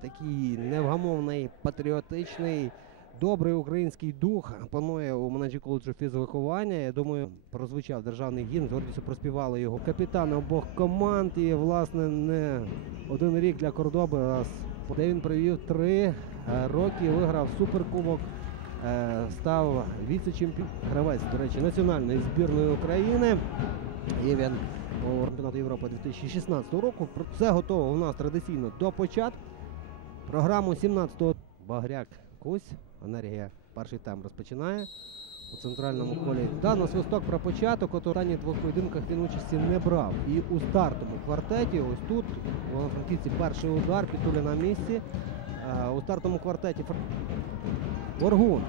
такий невгамовний патріотичний. Добрий український дух панує у менеджі коледжу фізвиховання. Я думаю, прозвучав державний гімн. З гордістю проспівали його капітани обох команд. І власне не один рік для Кордоби, де він провів три е, роки, виграв суперкубок, е, став віце-чемпіон гравець, до речі, національної збірної України. І він у чемпіонату Європи 2016 року. Це готово у нас традиційно до початку. Програму 17-го Багряк Кусь. Енергія перший тайм розпочинає у центральному колі. На свисток про початок. От у останніх двох поєдинках він участі не брав. І у стартовому квартеті, ось тут, у Івано-Франківці перший удар, Пітуля на місці. Е, У стартовому квартеті Горгун.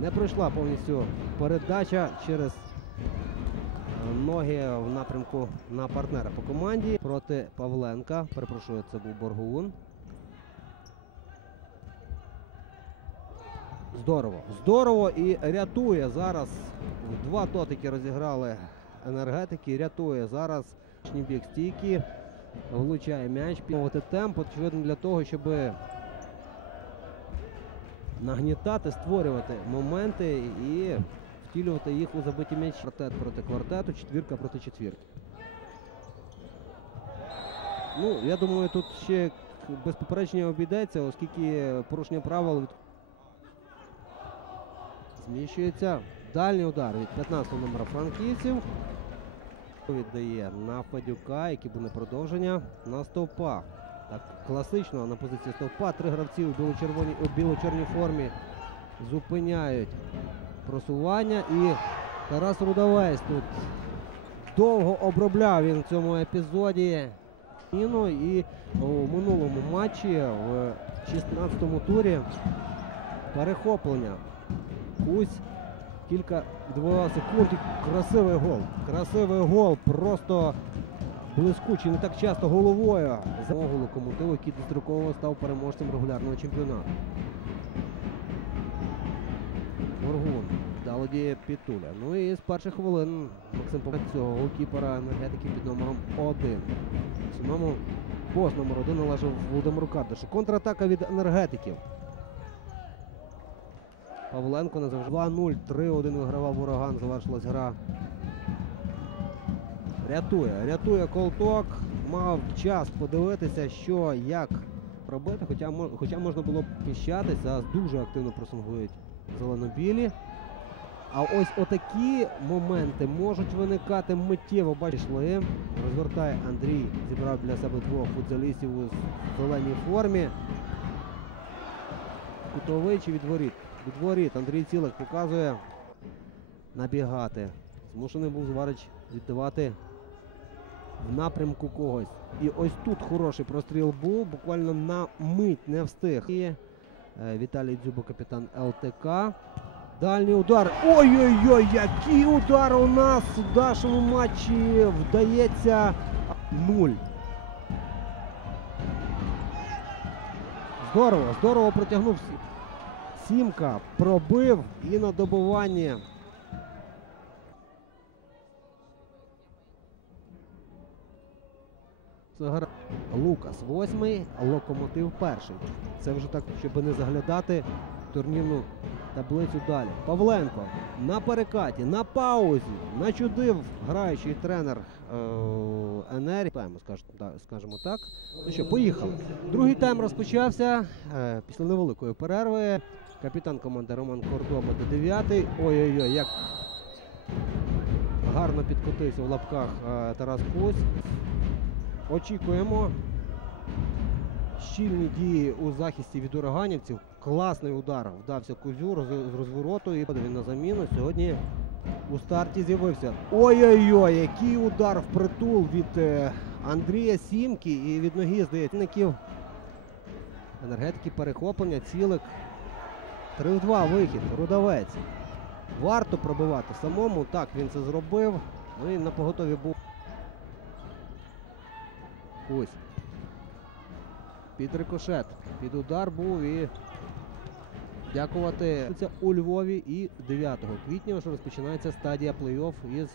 Не пройшла повністю передача через е, ноги в напрямку на партнера по команді проти Павленка. Перепрошую, це був Боргун. Здорово, здорово і рятує зараз. Два тотики розіграли енергетики. Рятує зараз бік стійки. Влучає м'яч, підмовити темп. Очевидно, для того, щоб нагнітати, створювати моменти і втілювати їх у забиті м'яч. Квартет проти квартету, четвірка проти четвірки. Ну, я думаю, тут ще без попередження обійдеться, оскільки порушення правил від Зміщується. Дальній удар від 15-го номера франківців. Віддає на Федюка, який буде продовження на стовпа. Так, класично на позиції стовпа. Три гравці у біло-червоній біло-чорній формі зупиняють просування. І Тарас Рудовець тут довго обробляв він в цьому епізоді. І у минулому матчі в 16-му турі перехоплення. Кусь кілька відбував секунд. Красивий гол. Красивий гол. Просто блискучий, не так часто головою. За мого локомотиву, який достроково став переможцем регулярного чемпіонату. Моргун. Вдало Пітуля. Ну і з перших хвилин Максим Павлик цього голкіпера енергетики під номером 1. Самому пост номер 1 належав Володимиру Кардишу. Контратака від енергетиків. Павленко не завжди 2-0, 3-1 вигравав ураган, завершилась гра. Рятує, рятує колток. Мав час подивитися, що як робити, хоча, хоча можна було б піщатись, зараз дуже активно просунгують зеленобілі. А ось отакі моменти можуть виникати миттєво. Бачили, розвертає Андрій, зібрав для себе двох футзалістів у зеленій формі. Кутовий чи від воріт? Від Андрій Цілик показує набігати. Змушений був Зварич віддавати в напрямку когось. І ось тут хороший простріл був, буквально на мить не встиг. І е, Віталій Дзюбо, капітан ЛТК. Дальній удар. Ой-ой-ой, який удар у нас у нашому матчі вдається нуль. Здорово, здорово протягнув Сімка, пробив і на добуванні. Лукас восьмий, локомотив перший. Це вже так, щоб не заглядати турнірну таблицю далі. Павленко на перекаті, на паузі, начудив граючий тренер е- Енері. Тайму, скаж- та- скажімо так. Ну що, поїхали. Другий тайм розпочався е, після невеликої перерви. Капітан команди Роман Кордоба до 9 Ой-ой-ой, як гарно підкотився в лапках е, Тарас Кусь. Очікуємо щільні дії у захисті від ураганівців. Класний удар вдався Кузю з розвороту і він на заміну. Сьогодні у старті з'явився. Ой-ой-ой, який удар впритул від е, Андрія Сімки і від ноги здається. Енергетики перехоплення, цілик. 3 в 2 вихід. Рудавець. Варто пробивати самому. Так, він це зробив. Ну і на поготові був. Ось. Під рикошет. Під удар був і дякувати Це у Львові і 9 квітня вже розпочинається стадія плей-офф із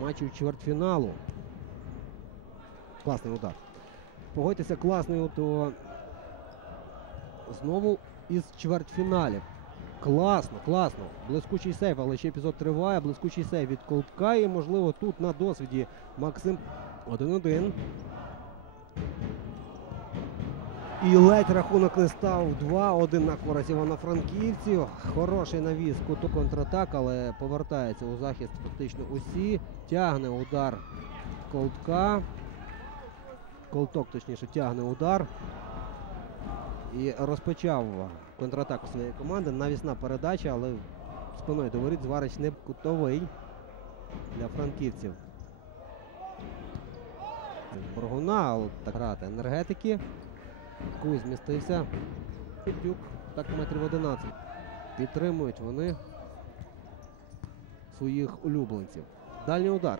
матчів чвертьфіналу. Класний удар. Погодьтеся, класний то знову із чвертьфіналів. Класно, класно. Блискучий сейв, але ще епізод триває. Блискучий сейв від Колтка. І, можливо, тут на досвіді Максим 1-1. І ледь рахунок не став 2-1 на користь Івано-Франківців. Хороший навіс куту контратак, але повертається у захист фактично усі. Тягне удар Колтка. Колток, точніше, тягне удар. І розпочав контратаку своєї команди. Навісна передача, але спиною до воріт Зварич не кутовий для франківців. Боргуна, так грати енергетики. Куй змістився. Тюк, так метрів 11. Підтримують вони своїх улюбленців. Дальній удар.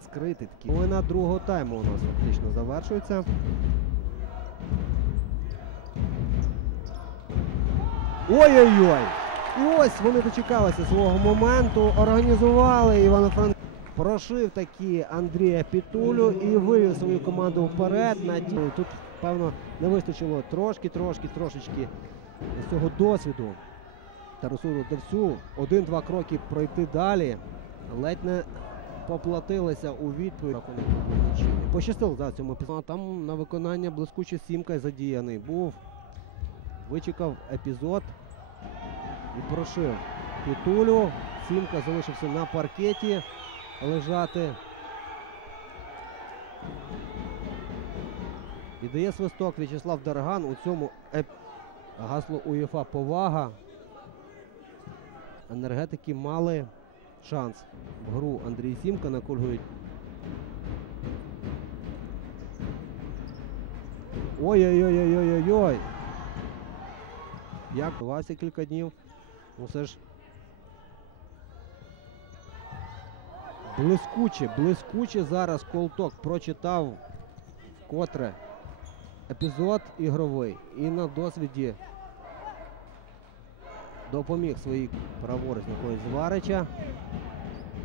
Скритий такий. Половина другого тайму у нас фактично завершується. Ой-ой-ой! І ось вони дочекалися свого моменту, організували Івано-Франк. Прошив таки Андрія Пітулю і вивів свою команду вперед. Тут, певно, не вистачило трошки, трошки, трошечки цього досвіду. Тарасу Рудовцю один-два кроки пройти далі. Ледь не поплатилися у відповідь. Пощастило да, цьому епізоду. Там на виконання блискуча сімка задіяний був. Вичекав епізод і прошив Пітулю. Сімка залишився на паркеті лежати. Віддає свисток В'ячеслав Дарган. У цьому еп... гасло УЄФА повага. Енергетики мали шанс в гру Андрій Сімка накульгують. Ой-ой-ой-ой-ой-ой. Як Вася кілька днів. Ну все ж. Блискуче, блискуче зараз Колток прочитав котре епізод ігровий і на досвіді допоміг своїй праворуч знаходить Зварича.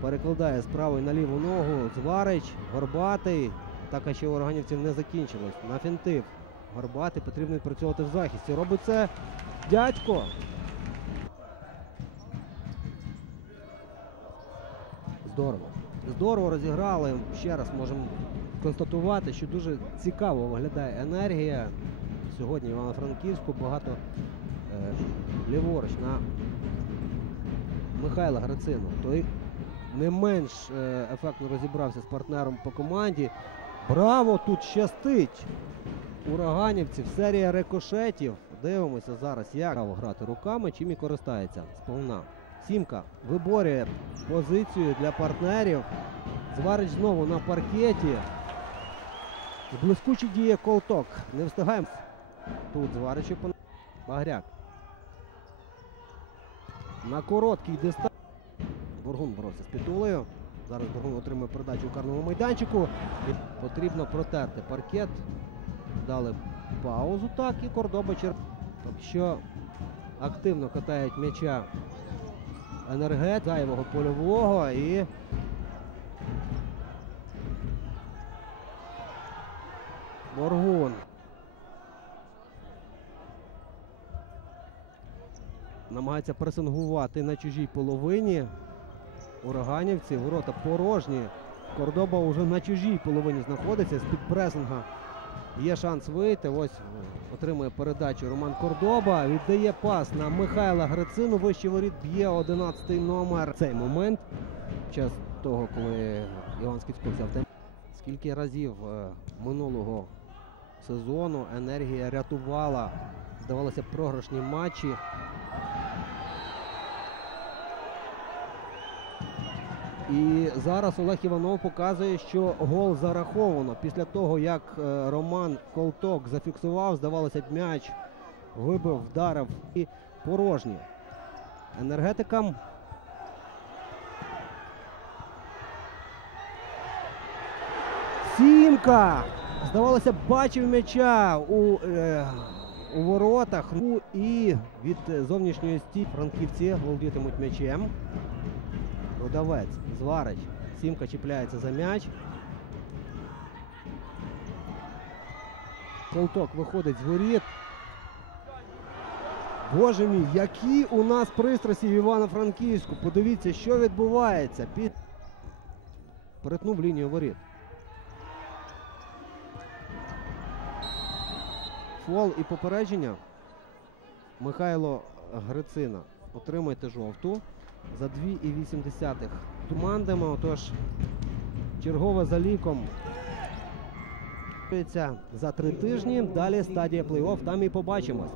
Перекладає з правої на ліву ногу. Зварич, Горбатий. Так а ще у органівців не закінчилось. Нафінтив. Горбатий потрібно відпрацьовувати в захисті. Робить це дядько. Здорово. Здорово розіграли. Ще раз можемо констатувати, що дуже цікаво виглядає енергія. Сьогодні Івано-Франківську багато е, ліворуч на Михайла Грацину. Той не менш е, ефектно розібрався з партнером по команді. Браво! Тут щастить! Ураганівців, серія рикошетів. Дивимося зараз, як грати руками, чим і користається сповна. Сімка виборює позицію для партнерів. Зварич знову на паркеті. Блискучий діє колток. Не встигаємо. Тут Зварич опон- Багряк. На короткій дистанції. Бургун боровся з Пітулею. Зараз Бургун отримує передачу у карному майданчику. І потрібно протерти паркет. Дали паузу. Так, і Кордоба чер... Поки що активно катають м'яча енергет зайвого польового і. Боргун. Намагається пресингувати на чужій половині. Ураганівці, ворота порожні. Кордоба вже на чужій половині знаходиться з-під пресинга. Є шанс вийти. Ось отримує передачу Роман Кордоба. Віддає пас на Михайла Грицину. Вищий воріт б'є 11-й номер. Цей момент. Час того, коли Іван Скіцько взяв темп. Скільки разів е, минулого сезону енергія рятувала, здавалося, програшні матчі. І зараз Олег Іванов показує, що гол зараховано. Після того, як е, Роман Колток зафіксував, здавалося, м'яч вибив, вдарив і порожнє. Енергетикам. Сімка! Здавалося, бачив м'яча у, е, у воротах. Ну і від зовнішньої стій франківці володітимуть м'ячем. Продавець зварич. Сімка чіпляється за м'яч. Колток виходить з воріт. Боже мій, які у нас пристрасті в Івано-Франківську. Подивіться, що відбувається. Під... Перетнув лінію воріт. Фол і попередження. Михайло Грицина. Отримайте жовту за 2,8 Тумандимо, Отож, чергове за ліком. За три тижні. Далі стадія плей-офф. Там і побачимось.